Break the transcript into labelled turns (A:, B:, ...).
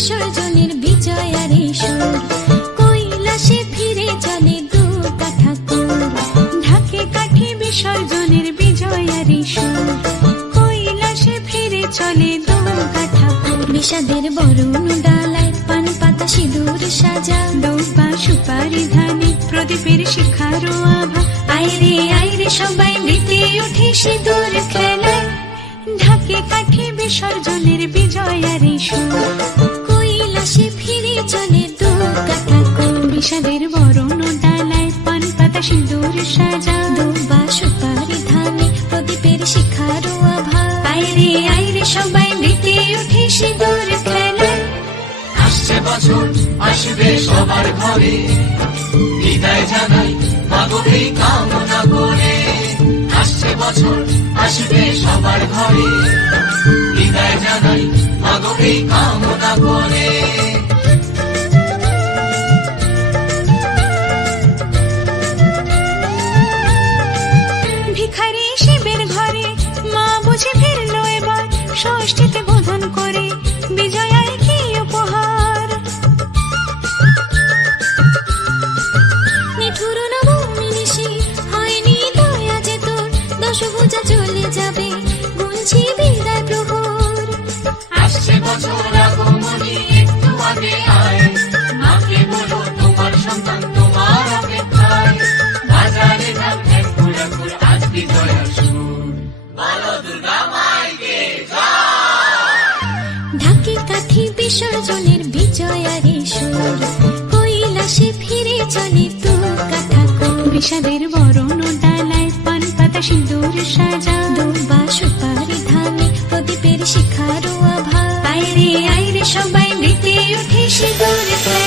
A: বিসর্জনের বিজয়ার ফিরে চলে দু বিসর্জনের বিজয়ার সুর। কৈলাসে ফিরে চলে দু ঠাকুর। বিষাদের পাতা সিঁদুর সাজা। দৌপা সুপারি ধানে প্রদীপের শিখারো আভা। আইরে আইরে সবাই, মেতে উঠে সিঁদুর খেলায়। ঢাকে কাঠি বিসর্জনের বিজয়ার সুর। বিষাদের বরণ ডালায় পান পাতা সিঁদুর সাজা দৌবা সুপারি ধানে প্রদীপের আভা আইরে আইরে সবাই মেতে উঠে সিঁদুর খেলায়।
B: আসছে বছর, আসবে সবার ঘরে। বিদায় জানাই কামনা করে। আসছে বছর, আসবে সবার ঘরে। বিদায় জানাই মাগবী কামনা করে।
A: চলে যাবে গুনছি বিদায় প্রহর।
B: আসছে বছর আগমনী একটু আগে আয়। মাকে বলো তোমার সন্তান তোমার অপেক্ষায়। বাজারে ধান ঠেকুর আজ বিজয়ের সুর। বলো দুর্গা মাইকে
A: ঢাকে কাঠি বিসর্জনের বিজয়ার সুর। কৈলাসে ফিরে চলে তু কাঠা বিষাদের বরণ ডালায় পান পাতা সিঁদুর সাজা। বেশি দূরে